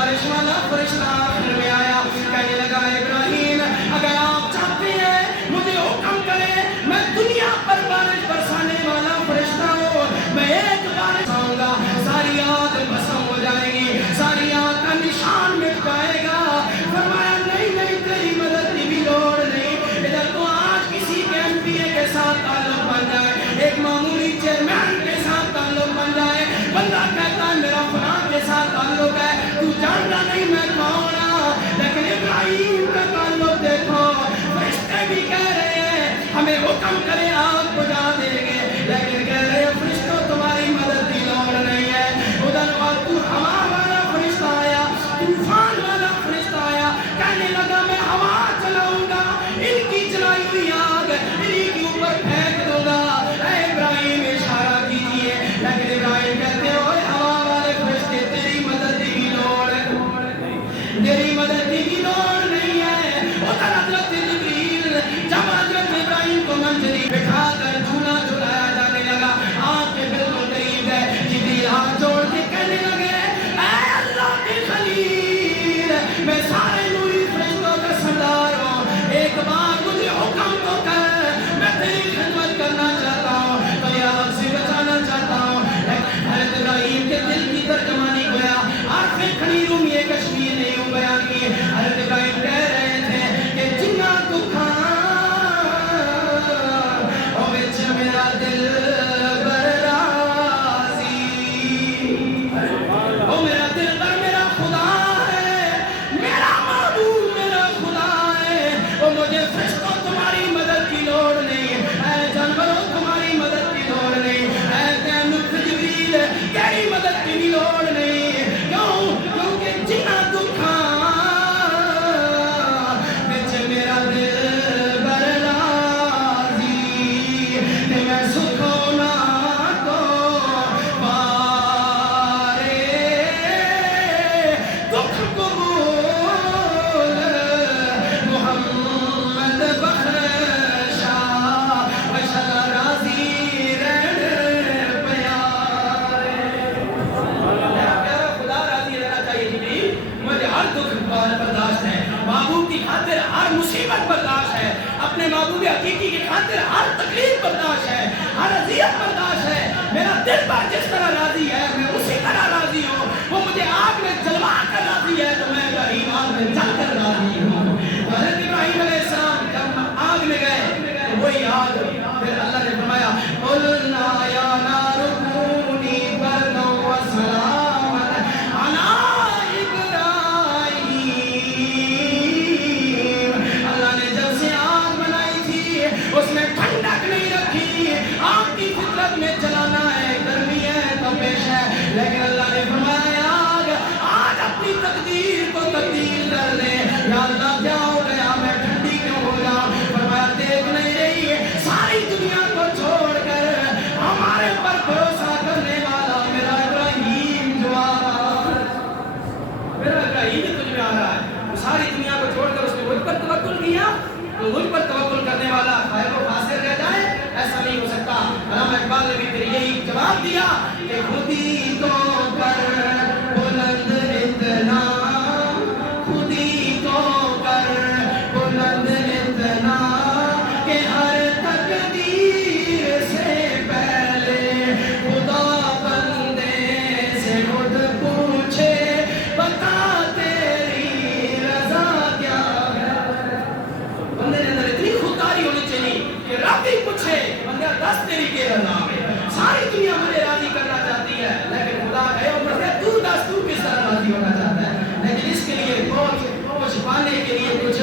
बारिश वाला फरिश्ता आखिर में आया, कहने लगा इब्राहिम अगर आप चाहते हैं मुझे हुक्म करें, मैं दुनिया पर बारिश बरसाने वाला फरिश्ता हूँ, मैं एक बारिश आऊंगा, सारी आग भस्म हो जाएगी, सारी आग का निशान मिट जाएगा। फरमाया नहीं नहीं, तेरी मदद की भी लोड़ नहीं, इधर तो आज किसी के एमपीए के साथ ताल्लुक बन जाए, एक मामूली चेयरमैन के साथ ताल्लुक बन जाए, बंदा कहता है मेरा फलां के साथ ताल्लुक है, तू जानता नहीं मैं कौन हूं, लेकिन इब्राहिम का ताल्लुक देखो, फरिश्ते भी कह रहे हैं हमें हुक्म करे आग बुझा देंगे, लेकिन कह रहे हैं फरिश्तों तुम्हारी मदद की लोड़ नहीं है। उधर और तू हवा वाला फरिश्ता आया, तूफान वाला फरिश्ता आया, कहने लगा मैं हवा चलाऊंगा, इनकी चलाई हुई आग इन्हीं के ऊपर फेंक दूंगा। इब्राहिम इशारा कीजिए, लेकिन इब्राहिम कहते हो हवा वाले फरिश्ते तेरी मदद की लोड़ है, तेरी मदद की लोड़ नहीं है। उधर हजरत जिब्रील जब हजरत इब्राहिम को मंजिली बिठा कर झूला झुलाया जाने लगा, आग के बिल्कुल करीब है, जिब्रील हाथ जोड़ के कहने लगे ऐ अल्लाह के खलील, मैं सारे नूरी फरिश्तों का सरदार हूँ, एक बार मुझे हुक्म तो कर, मैं तेरी खिदमत करना चाहता हूँ, तेरी आग से बचाना चाहता हूँ। हज़रत इब्राहिम के दिल की तर्जमानी गोया आंखें खड़ी रूमिए कश्मीर ने यूं बयान की, हज़रत इब्राहिम कह रहे थे कि जिन्ना दुखा ओ विच मेरा दिल बराजी, ओ मेरा दिल पर मेरा खुदा है, मेरा महबूब मेरा खुदा है, ओ मुझे फरिश्तों तुम्हारी मदद की लोड़ नहीं, ऐ जानवरों तुम्हारी मदद की लोड़ नहीं, ऐ तैनुख जिब्रील तेरी मदद की भी लोड़ नहीं। क्यों? क्योंकि जिन्ना दुखा विच मेरा दिल बरराजी, ते मैं सुखो ना तो पारे दुख कबूल मोहम्मद बख्शा बशर राजी रहने प्यारे। प्यारा खुदा राजी रहना चाहिए जिब्रील, मुझे हर दुख बर्दाश्त है, महबूब की खातिर हर मुसीबत बर्दाश्त है, अपने महबूब हकीकी की खातिर हर तकलीफ बर्दाश्त है, हर अज़ियत बर्दाश्त है, मेरा दिल पर जिस तरह राजी है मैं उसी तरह राजी हूँ, वो मुझे आग में जलवा कर राजी है तो मैं इब्राहिम आग में जल कर राजी हूँ। हज़रत इब्राहिम अलैहिस्सलाम जब आग में गए तो वही आग, फिर अल्लाह ने फरमाया कुलना या नारु कूनी बरदन व सलामन अला इब्राहिम, अल्लाह ने जब से आग बनाई थी उसमें ठंडक नहीं रखी, आग की फितरत में जलाना है, गर्मी है, तपिश है, लेकिन अल्लाह ने फरमाया आग आज अपनी तकदीर को तब्दील कर ले, या अल्लाह क्या हो गया मैं ठंडी क्यों हो जाऊं, फरमाया देख नहीं रही सारी दुनिया को छोड़कर हमारे पर भरोसा करने वाला मेरा इब्राहिम जो आ रहा है, मेरा इब्राहिम तुझ में आ रहा है, सारी दुनिया को छोड़कर उसने मुझ पर तवक्कुल किया, तो मुझ पर तवक्कुल करने वाला खैर व फासिर रह जाए, ऐसा नहीं हो सकता। अल्लामा इकबाल ने भी फिर यही जवाब दिया कि खुद ही तो कर बुलंद इतना, खुद ही तो कर बुलंद इतना कि हर तकदीर से पहले खुदा बंदे से खुद पूछे बता तेरी रज़ा क्या है। बंदे ने अंदर इतनी खुददारी होनी चाहिए कि रब ही पूछे बंदा दस तेरी के रज़ा में, सारी दुनिया मुझे राजी करना चाहती है, लेकिन खुदा कहे और तू दस तू किस तरह राजी होना चाहता है, लेकिन इसके लिए कुछ पाने के लिए कुछ